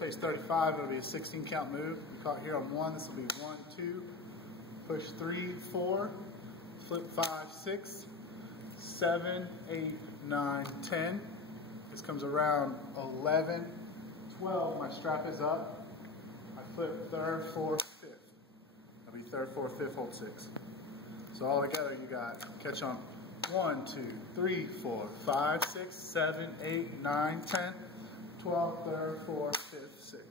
pace 35, it'll be a 16 count move. You caught here on 1, this will be 1, 2, push 3, 4, flip 5, 6, 7, 8, 9, 10. This comes around 11, 12, my strap is up. I flip 3rd, 4th, 5th. That'll be 3rd, 4th, 5th, hold 6. So all together you got, catch on 1, 2, 3, 4, 5, 6, 7, 8, 9, 10, 12, 3rd, 4th, 5th, 6th.